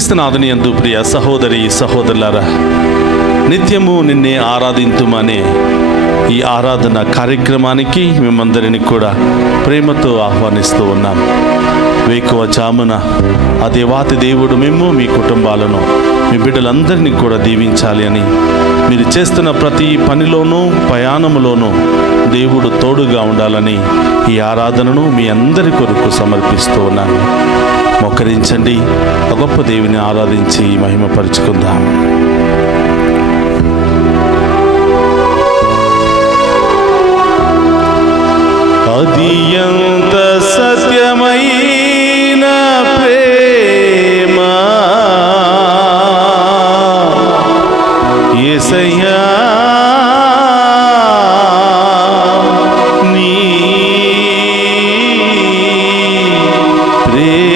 క్రీస్తునాథుని యందు ప్రియ సహోదరి సహోదరులారా, నిత్యము నిన్నే ఆరాధింతుమనే ఈ ఆరాధన కార్యక్రమానికి మేమందరినీ కూడా ప్రేమతో ఆహ్వానిస్తూ ఉన్నాం. వేకువ జామున ఆ దేవాతి దేవుడు మేము మీ కుటుంబాలను, మీ బిడ్డలందరినీ కూడా దీవించాలి అని, మీరు చేస్తున్న ప్రతి పనిలోనూ ప్రయాణములోనూ దేవుడు తోడుగా ఉండాలని ఈ ఆరాధనను మీ అందరి కొరకు సమర్పిస్తూ ఉన్నాను. మోకరించండి, ఆ గొప్ప దేవుని ఆరాధించి మహిమపరుచుకుందాం. అది ఎంత సత్యమైన ప్రేమ యేసయ్యా, నీ ప్రేమ.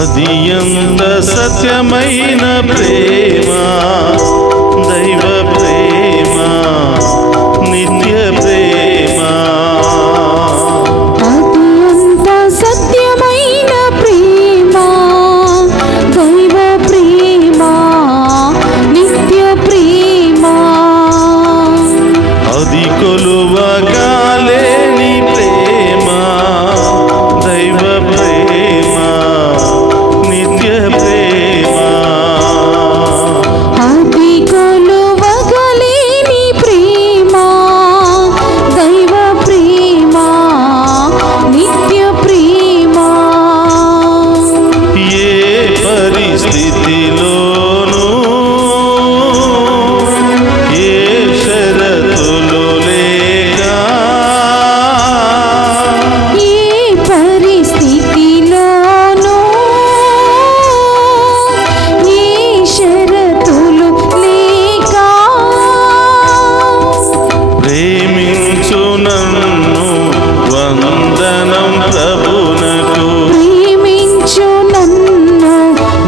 అది ఎంత సత్యమైన ప్రేమ, దైవ ప్రేమ, నిత్య ప్రేమ. అది ఎంత సత్యమైన ప్రేమ, దైవ ప్రేమ, నిత్య ప్రేమ. అది కొలువగాలేని ప్రేమ, దైవ ప్రేమ, నిత్య ప్రేమ. అది కొలువగలేని ప్రేమ, దైవ ప్రేమ, నిత్య ప్రేమ. ఏ పరిస్థితిలోనూ, ఏ షరతులు లేక, ఏ పరిస్థితిలోనూ, ఏ షరతులు లేక, ప్రేమించు నన్ను వందనం ప్రభునకు. ప్రేమించు నన్ను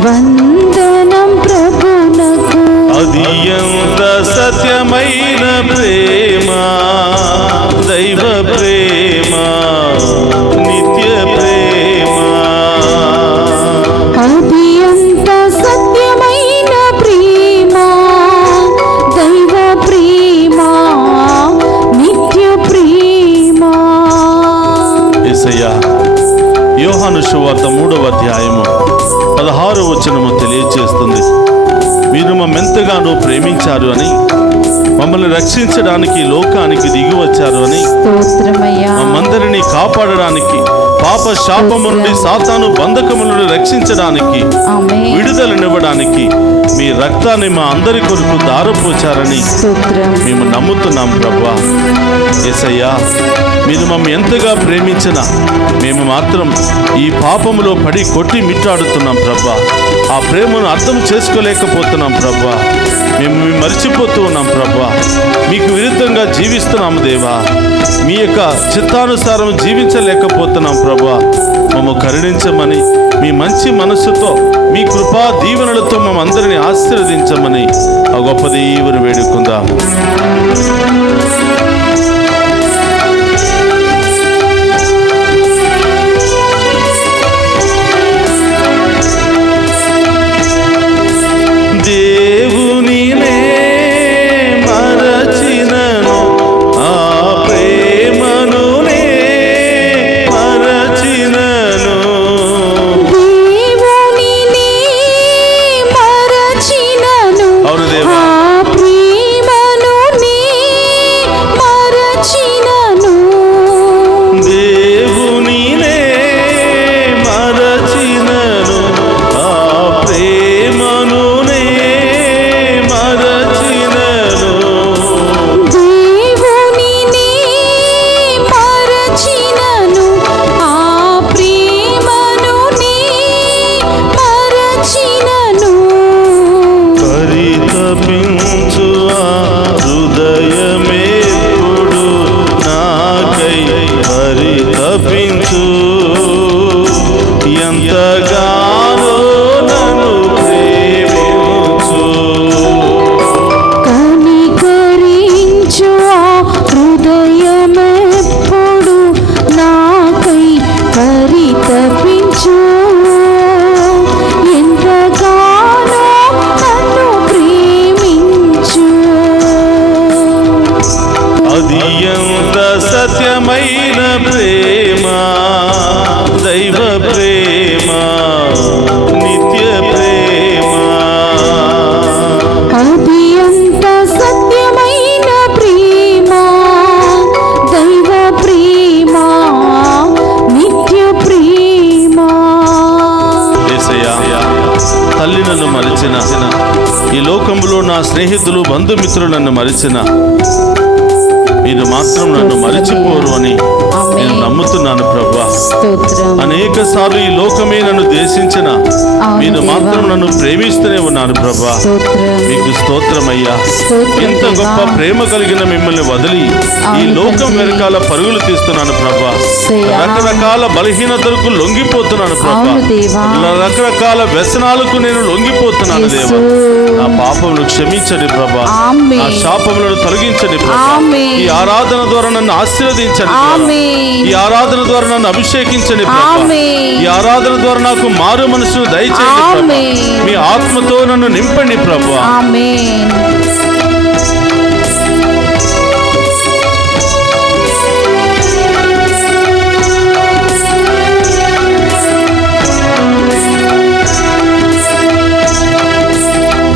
వందనం ప్రభునకు. అది ఎంత సత్యమైన ప్రేమ, దైవ ప్రేమ, నిత్య ప్రేమ. అది ఎంత సత్యమైన ప్రేమ, దైవ ప్రేమ, నిత్య ప్రేమ. యేసయ్యా, యోహాను సువార్త 3వ అధ్యాయము 16వ వచనము తెలియజేస్తుంది, మీరు మమ్మెంతగానో ప్రేమించారు అని, మమ్మల్ని రక్షించడానికి లోకానికి దిగి వచ్చారు అని, స్తోత్రమయ్యా. మమ్మందరినీ కాపాడడానికి, పాప శాపము నుండి సాతాను బంధకము నుండి రక్షించడానికి, ఆమేన్. విడుదలనివ్వడానికి మీ రక్తాన్ని మా అందరి కొరకు దారపోచారని స్తోత్రం. మేము నమ్ముతున్నాం ప్రభువా. యేసయ్యా, మీరు మమ్మల్ని ఎంతగా ప్రేమించినా మేము మాత్రం ఈ పాపములో పడి కొట్టి మిట్టాడుతున్నాం ప్రభువా. ఆ ప్రేమను అర్థం చేసుకోలేకపోతున్నాం ప్రభువా. మేము మర్చిపోతూ ఉన్నాం ప్రభువా. మీకు విరుద్ధంగా జీవిస్తున్నాము దేవా. మీ యొక్క చిత్తానుసారం జీవించలేకపోతున్నాం ప్రభువా. మమ్మ కరుణించమని, మీ మంచి మనస్సుతో, మీ కృపా దీవెనలతో మమ్మందరినీ ఆశీర్వదించమని ఆ గొప్ప దేవుని వేడుకుందాం. దేవునినే మరచినను, ఆ ప్రేమను నే మరచినను. దేవునినే మరచినను, అవును దేవా. ఆ ప్రేమను నే స్నేహితులు బంధుమిత్రులు నన్ను మరిచిన మీరు మాత్రం నన్ను మరిచిపోరు అని నేను నమ్ముతున్నాను ప్రభా. స్తోత్రం. అనేక సార్లు ఈ లోకమే నన్ను ద్వేషించిన మీరు మాత్రం నన్ను ప్రేమిస్తూనే ఉన్నారు ప్రభా. మీకు స్తోత్రమయ్యా. ఇంత గొప్ప ప్రేమ కలిగిన మిమ్మల్ని వదిలి ఈ లోకం వెనకాల పరుగులు తీస్తున్నాను ప్రభా. రకరకాల బలహీనతలకు లొంగిపోతున్నాను ప్రభా. రకరకాల వ్యసనాలకు నేను లొంగిపోతున్నాను దేవా. నా పాపములు క్షమించండి ప్రభా. నా శాపములను తొలగించండి ప్రభా. ఈ ఆరాధన ద్వారా నన్ను ఆశీర్వదించండి. ఈ ఆరాధన ద్వారా నన్ను అభిషేకించండి ప్రభా. ఈ ఆరాధన ద్వారా నాకు మారు మనసును దయచేయండి ప్రభా. మీ ఆత్మతో నన్ను నింపండి ప్రభా.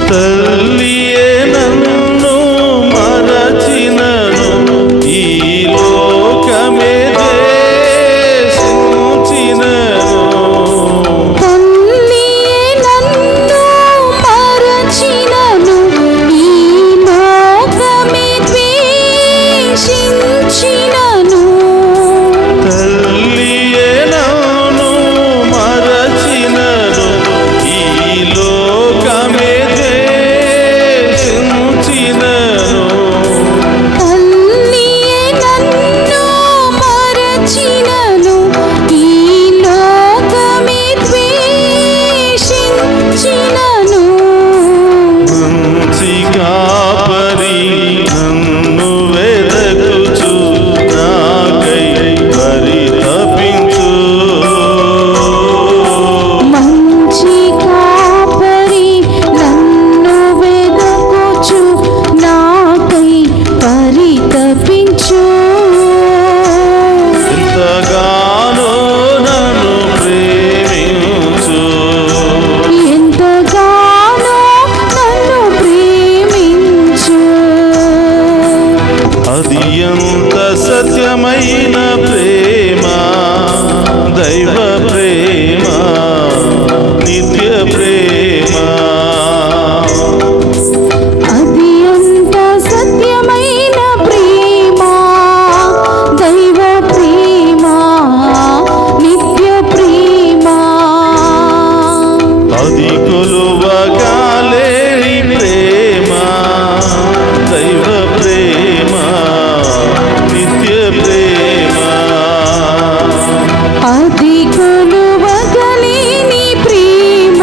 తల్లియే నన్ను మరచినను ఈ లోకమే ద్వేషించినను. తల్లియే నన్ను మరచినను ఈ లోకమే ద్వేషించినను. తల్లియే నన్ను మరచినను ఈ లోకమే ద్వేషించినను. తల్లియే నన్ను మరచినను ఈ లోకమే ద్వేషించినను. మంచి కాపరి నన్ను వెదకుచు నాకై పరితపించు. మంచి కాపరి నన్ను వెదకుచు నాకై పరితపించు. ఎంతగానో నన్ను ప్రేమించు. ఎంతగానో నన్ను ప్రేమించు. అది ఎంత సత్యమైన ప్రేమ, దైవ ప్రేమ, నిత్య ప్రేమ. అది ఎంత సత్యమైన ప్రేమ, దైవ ప్రేమ, నిత్య ప్రేమ. అది కొలువగాలేని ప్రేమ, దైవ ప్రేమ, నిత్య ప్రేమ. అది కొలువగలేని ప్రేమ,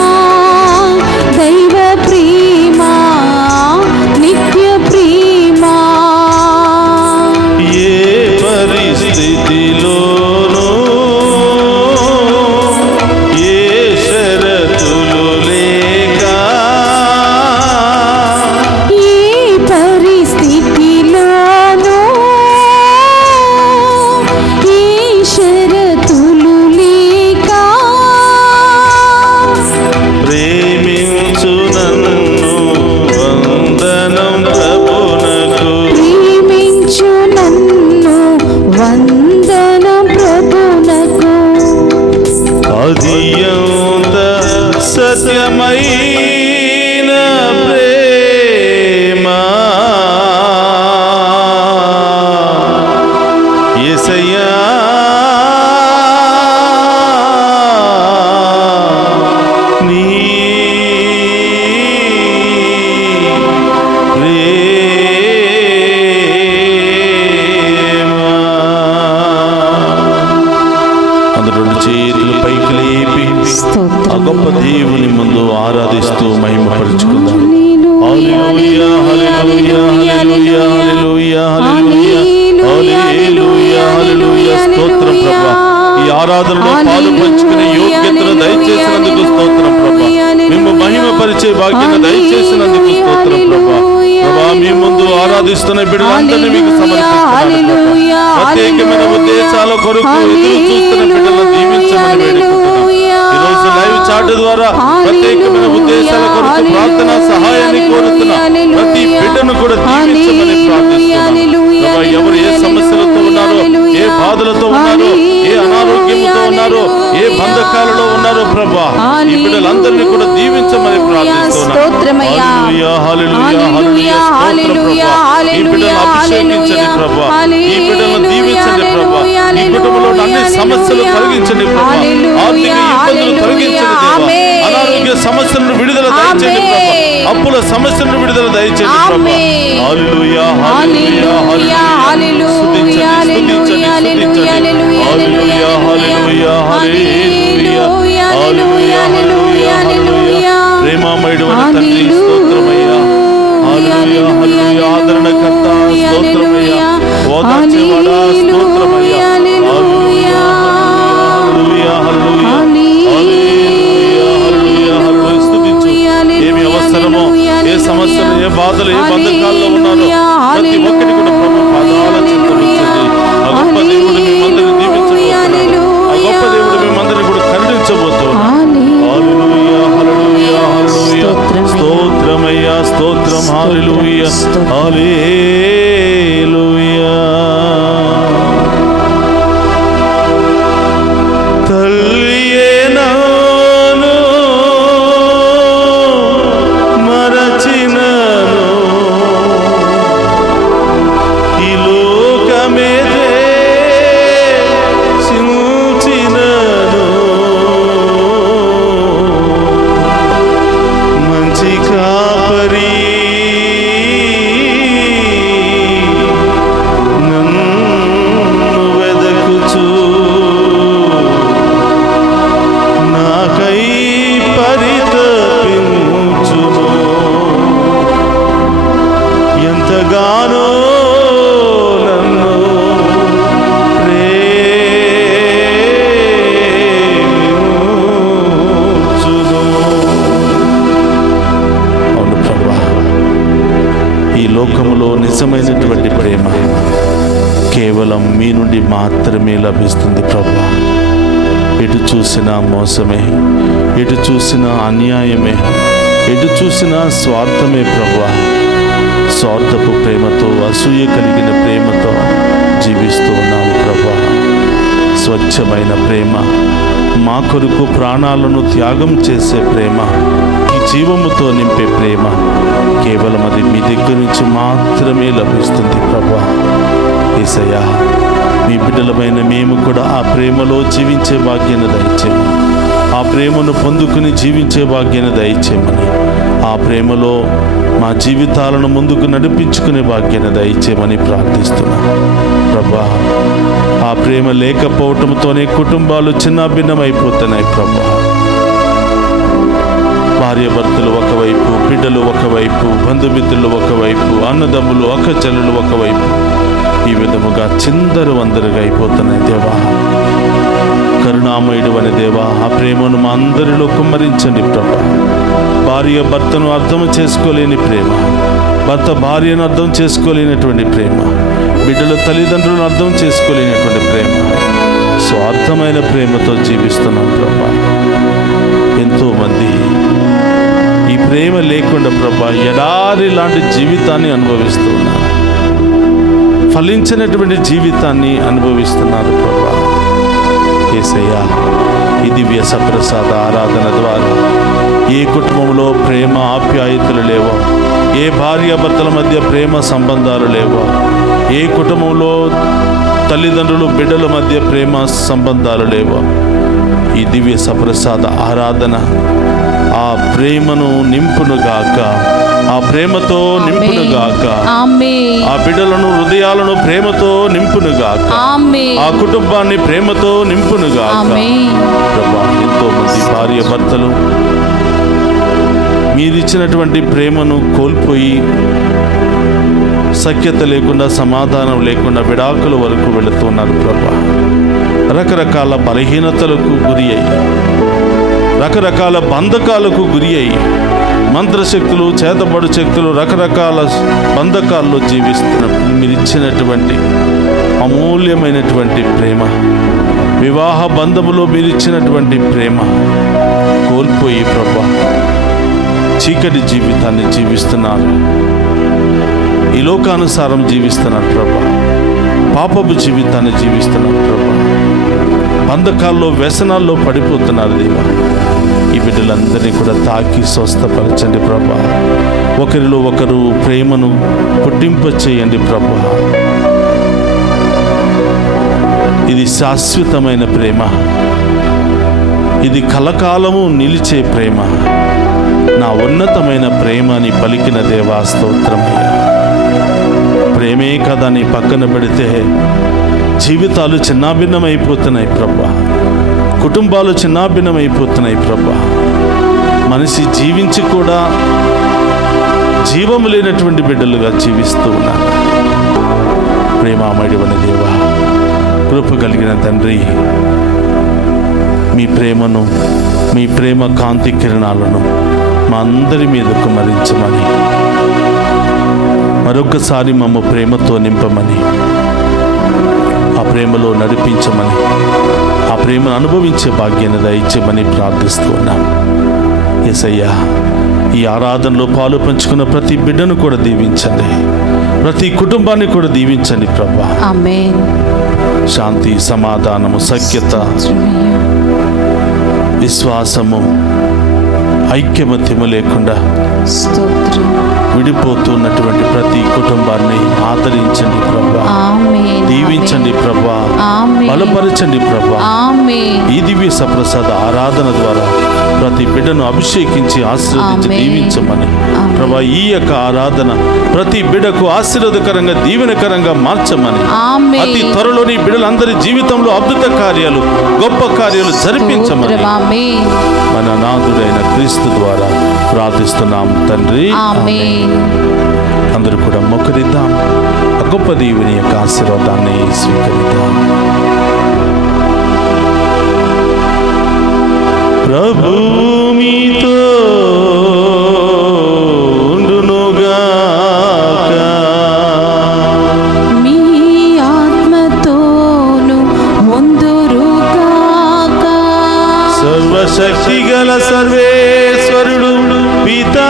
దైవ ప్రేమ, నిత్య ప్రేమ. ఏ పరిస్థితిలోనూ ఏ షరతులు లేక ఏ పరిస్థితిలోనూ ఏ షరతులు లేక ప్రేమించు నన్ను వందనం ప్రభునకు. ప్రేమించు నన్ను వందనం ప్రభునకు. అది ఎంత సత్యమైన ప్రేమ. యేసయ్యా నీ ప్రేమ. అందరూ రెండు చేతులు పైకి లేపి ఆ గొప్ప దేవుని ముందు ఆరాధిస్తూ మహిమపరుచుకుందాం. హల్లెలూయా, హల్లెలూయా, హల్లెలూయా, హల్లెలూయా, హల్లెలూయా, హల్లెలూయా, హల్లెలూయా. స్తోత్రం ప్రభా. ఈ ఆరాధనలో పాలు పంచుకునే యోగ్యతను దయచేసినందుకు స్తోత్రం ప్రభా. మేము మహిమపరిచే భాగ్యాన్ని దయచేసినందుకు స్తోత్రం ప్రభా. ప్రభా, మీ ముందు ఆరాధిస్తున్న బిడ్డలందరినీ మీకు సమర్పిస్తున్నాను ప్రభా. ప్రత్యేకమైన ఉద్దేశాల కొరకు ఎదురు చూస్తున్న బిడ్డలను దీవించమని వేడుకుంటున్నాం. ఈ రోజు లైవ్ చాట్ ద్వారా ప్రత్యేకమైన ఉద్దేశాల కొరకు ప్రార్థన సహాయాన్ని కోరుతున్న ప్రతి బిడ్డను కూడా దీవించమని ప్రార్థిస్తున్నాం. ప్రభా, ఎవరు ఏ సమస్యలతో ఉన్నారో, ఏ బాధలతో ఉన్నారో, ఏ అనారోగ్యంతో ఉన్నారో ఉన్నారో, ఏ బంధకాలలో ఉన్నారో ప్రభా, ఈ బిడ్డలందరినీ కూడా దీవించమని ప్రార్థిస్తున్నాను. స్తోత్రమయ్యా, హల్లెలూయా, హల్లెలూయా, హల్లెలూయా, ఈ బిడ్డలను అభిషేకించండి ప్రభా, ఈ బిడ్డలను దీవించండి ప్రభా, ఈ కుటుంబంలో అన్ని సమస్యలు తొలగించండి ప్రభా, ఆర్థిక ఇబ్బందులు తొలగించండి దేవా, అనారోగ్య సమస్యలను విడుదల దయచేయండి ప్రభా, అప్పుల సమస్యలను విడుదల దయచేయండి ప్రభా. హల్లెలూయా, హల్లెలూయా, హల్లెలూయా, స్తుతించండి, స్తుతించండి, స్తుతించండి. హల్లెలూయా, హల్లెలూయా, హల్లెలూయా, హల్లెలూయా, హల్లెలూయా, హల్లెలూయా. ప్రేమమయుడు తండ్రి స్తోత్రమయ్యా. హల్లెలూయా, హల్లెలూయా, ఆదరణకర్త స్తోత్రమయ్యా, ఓదార్చేవాడా స్తోత్రమయ్యా. హల్లెలూయా, హల్లెలూయా, హల్లెలూయా, హల్లెలూయా, హల్లెలూయా, హల్లెలూయా. స్తుతించు. ఏమి అవసరమో, ఏ సమస్యలు, ఏ బాధలు, ఏ బంధకాల్లో ఉన్నారో ప్రతి ఒక్కటి కూడా ప్రభు పాదాల చెంత ఉంచండి. ఆ గొప్ప దేవుడు మేమందరిని దీవించబోతున్నాడు. ఆ గొప్ప దేవుడు మేమందరిని కూడా కరుణించబోతున్నాడు. హల్లెలూయా, హల్లెలూయా, హల్లెలూయా, స్తోత్రమయ్యా, స్తోత్రం. హల్లెలూయా, హల్లెలూయా. తల్లియే నాను మరచినను, ఈ లోకమే చించినను, మంచి కాపరి నన్ను వెదకుచు నాకై పరితపించును, ఎంతగానో నన్ను ప్రేమించును. అవును ప్రభా, ఈ లోకములో నిజమైనటువంటి ప్రేమ కేవలం మీ నుండి మాత్రమే లభిస్తుంది ప్రభా. ఎటు చూసినా మోసమే, ఎటు చూసినా అన్యాయమే, ఎటు చూసినా స్వార్థమే ప్రభా. స్వార్థపు ప్రేమతో, అసూయ కలిగిన ప్రేమతో జీవిస్తూ ఉన్నాము ప్రభా. స్వచ్ఛమైన ప్రేమ, మా కొరకు ప్రాణాలను త్యాగం చేసే ప్రేమ, ఈ జీవముతో నింపే ప్రేమ కేవలం అది మీ దగ్గర నుంచి మాత్రమే లభిస్తుంది ప్రభా. యేసయ్యా, మీ బిడ్డలమైన మేము కూడా ఆ ప్రేమలో జీవించే భాగ్యాన్ని దయచేయమని, ఆ ప్రేమను పొందుకుని జీవించే భాగ్యాన్ని దయచేయమని, ఆ ప్రేమలో మా జీవితాలను ముందుకు నడిపించుకునే భాగ్యాన్ని దయచేయమని ప్రార్థిస్తున్నాం ప్రభా. ఆ ప్రేమ లేకపోవటంతోనే కుటుంబాలు చిన్నాభిన్నమైపోతున్నాయి ప్రభా. భార్యాభర్తలు ఒకవైపు, బిడ్డలు ఒకవైపు, బంధుమిత్రులు ఒకవైపు, అన్నదమ్ములు, అక్కచెల్లెలు ఒకవైపు, ఈ విధముగా చిందరు వందరుగా అయిపోతున్నాయి దేవా. కరుణామయుడు అనే దేవా, ఆ ప్రేమను మా అందరిలో కుమ్మరించండి ప్రభా. భార్య భర్తను అర్థం చేసుకోలేని ప్రేమ, భర్త భార్యను అర్థం చేసుకోలేనటువంటి ప్రేమ, బిడ్డల తల్లిదండ్రులను అర్థం చేసుకోలేనటువంటి ప్రేమ, స్వార్థమైన ప్రేమతో జీవిస్తున్నాం ప్రభా. ఎంతోమంది ఈ ప్రేమ లేకుండా ప్రభా ఎడారి లాంటి జీవితాన్ని అనుభవిస్తూ ఉన్నారు, ఫలించినటువంటి జీవితాన్ని అనుభవిస్తున్నారు ప్రభా. యేసయ్యా, ఈ దివ్య సప్రసాద ఆరాధన ద్వారా ఏ కుటుంబంలో ప్రేమ ఆప్యాయతలు లేవో, ఏ భార్యాభర్తల మధ్య ప్రేమ సంబంధాలు లేవో, ఏ కుటుంబంలో తల్లిదండ్రులు బిడ్డల మధ్య ప్రేమ సంబంధాలు లేవో, ఈ దివ్య సప్రసాద ఆరాధన ఆ ప్రేమను నింపునుగాక, ఆ ప్రేమతో నింపునుగాక, ఆ బిడ్డలను హృదయాలను ప్రేమతో నింపునుగాక, ఆ కుటుంబాన్ని ప్రేమతో నింపునుగాక. ప్రభా, ఎంతో మంది భార్య భర్తలు మీరిచ్చినటువంటి ప్రేమను కోల్పోయి సఖ్యత లేకుండా, సమాధానం లేకుండా విడాకుల వరకు వెళుతున్నారు ప్రభా. రకరకాల బలహీనతలకు గురి అయ్యి, రకరకాల బంధకాలకు గురి అయ్యి, మంత్రశక్తులు, చేతబడు శక్తులు, రకరకాల బంధకాల్లో జీవిస్తున్నప్పుడు మీరిచ్చినటువంటి అమూల్యమైనటువంటి ప్రేమ, వివాహ బంధములో మీరిచ్చినటువంటి ప్రేమ కోల్పోయి ప్రభా చీకటి జీవితాన్ని జీవిస్తున్నారు, ఈ లోకానుసారం జీవిస్తున్నారు ప్రభా, పాపపు జీవితాన్ని జీవిస్తున్నారు ప్రభా, బంధకాల్లో వ్యసనాల్లో పడిపోతున్నారు దేవా. ఈ బిడ్డలందరినీ కూడా తాకి స్వస్థపరచండి ప్రభా. ఒకరిలో ఒకరు ప్రేమను పుట్టింప చేయండి ప్రభా. ఇది శాశ్వతమైన ప్రేమ, ఇది కలకాలము నిలిచే ప్రేమ. నా ఉన్నతమైన ప్రేమ అని పలికిన దేవా స్తోత్రమయ్యా. ప్రేమే కదా నీ పక్కన పెడితే జీవితాలు చిన్నాభిన్నమైపోతున్నాయి ప్రభా. కుటుంబాలు చిన్నాభిన్నమైపోతున్నాయి ప్రభా. మనిషి జీవించి కూడా జీవము లేనటువంటి బిడ్డలుగా జీవిస్తూ ఉన్నారు. ప్రేమామయుడైన దేవా, కృప కలిగిన తండ్రి, మీ ప్రేమను, మీ ప్రేమ కాంతి కిరణాలను మా అందరి మీద కుమరించమని, మరొకసారి మమ్మ ప్రేమతో నింపమని, ఆ ప్రేమలో నడిపించమని, ఆ ప్రేమను అనుభవించే భాగ్యాన్ని దయచేయమని ప్రార్థిస్తూ ఉన్నాం. యేసయ్యా, ఈ ఆరాధనలో పాలు పంచుకున్న ప్రతి బిడ్డను కూడా దీవించండి, ప్రతి కుటుంబాన్ని కూడా దీవించండి ప్రభా. ఆమేన్. శాంతి, సమాధానము, సఖ్యత, విశ్వాసము, ఐక్యమత్యము లేకుండా స్తోత్రం. విడిపోతున్నటువంటి ప్రతి కుటుంబాన్ని ఆదరించండి ప్రభా. ఆమేన్. దీవించండి ప్రభా. ఆమేన్. బలపరచండి ప్రభా. ఆమేన్. ఈ దివ్య సప్రసాద ఆరాధన ద్వారా ప్రతి బిడ్డను అభిషేకించి ఆశీర్వదించి ఆమేన్. దీవించమని ఆమేన్. ప్రభా. ఈ యొక్క ఆరాధన ప్రతి బిడ్డకు ఆశీర్వాదకరంగా, దీవెనకరంగా మార్చమని, ఆమేన్. అతి త్వరలోని బిడ్డలందరి జీవితంలో అద్భుత కార్యాలు, గొప్ప కార్యాలు జరిపించమని స్తోత్రం. ఆమేన్. మన నాథుడైన క్రీస్తు ద్వారా ప్రార్థిస్తున్నాం తండ్రి. ఆమేన్. అందరూ కూడా మొక్కరిద్దాం. ఆ గొప్ప దేవుని యొక్క ఆశీర్వాదాన్ని స్వీకరిద్దాం. ప్రభు మీతో ఉండునుగాక. మీ ఆత్మతోను ఉందురుగాక. సర్వశక్తి గల సర్వేశ్వరుడు పితా,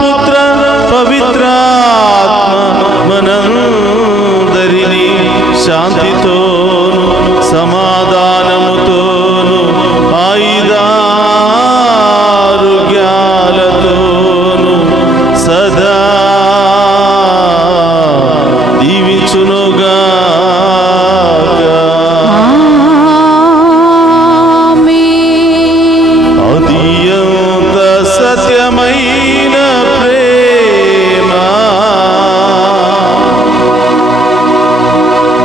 పుత్ర, పవిత్రాత్మ మనందరినీ శాంతితోను సమాధానముతోను ఆయుధారోగ్యాలతోను సదా దీవించునుగాక. ఆమేన్. అత్యంత సత్యమైన ప్రేమ,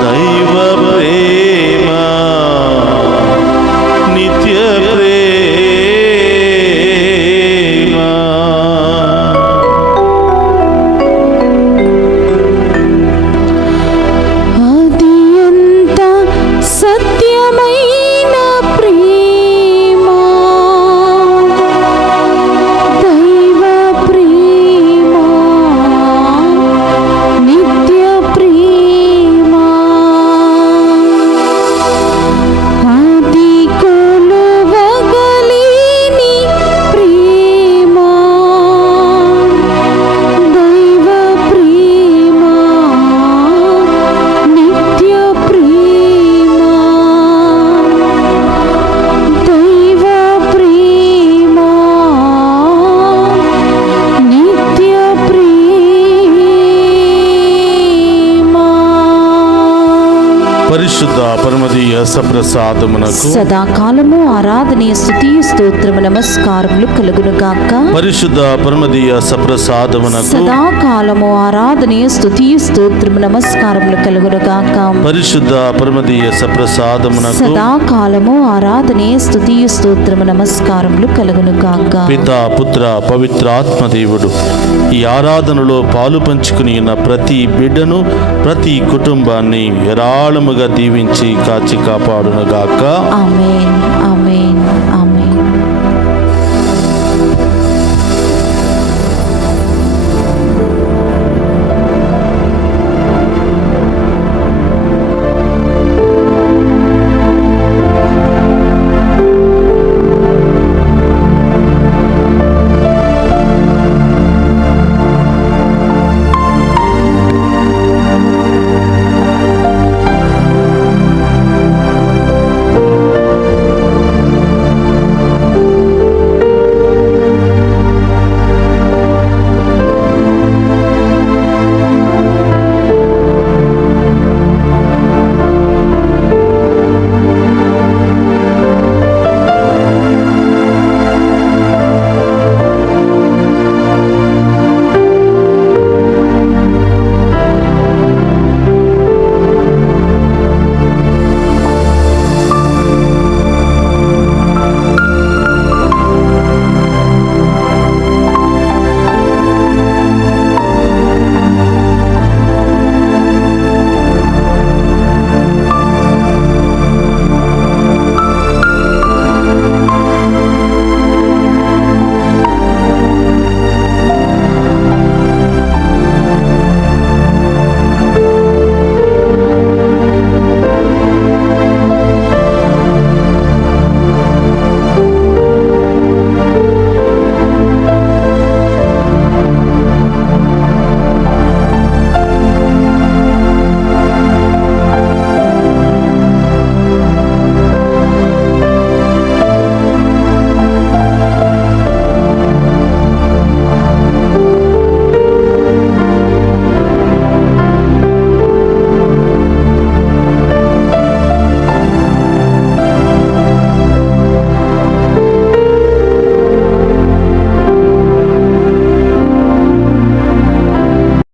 దైవ ప్రేమ, నిత్య ప్రేమ. అది ఎంత సత్యమైన ప్రేమ, దైవ ప్రేమ, నిత్య ప్రేమ. అది కొలువగలేని ప్రేమ, దైవ ప్రేమ, నిత్య ప్రేమ. దైవ ప్రేమ, నిత్య ప్రేమ. పరిశుద్ధ పరమదీయ సప్రసాదమునకు సదాకాలము ఆరాధనీయ స్తుతియు స్తోత్రము నమస్కారములు కలుగునుగాక. పరిశుద్ధ పరమదీయ సప్రసాదమునకు సదాకాలము ఆరాధనీయ స్తుతియు స్తోత్రము నమస్కారములు కలుగునుగాక. పరిశుద్ధ పరమదీయ సప్రసాదమునకు సదాకాలము ఆరాధనీయ స్తుతియు స్తోత్రము నమస్కారములు కలుగునుగాక. పితా, పుత్ర, పవిత్రాత్మ దేవుడు ఈ ఆరాధనలో పాలు పంచుకుని ఉన్న ప్రతి బిడ్డను, ప్రతి కుటుంబాన్ని ఏరాళముగా దీవించి కాచి కాపాడునుగాక. ఆమేన్. ఆమేన్.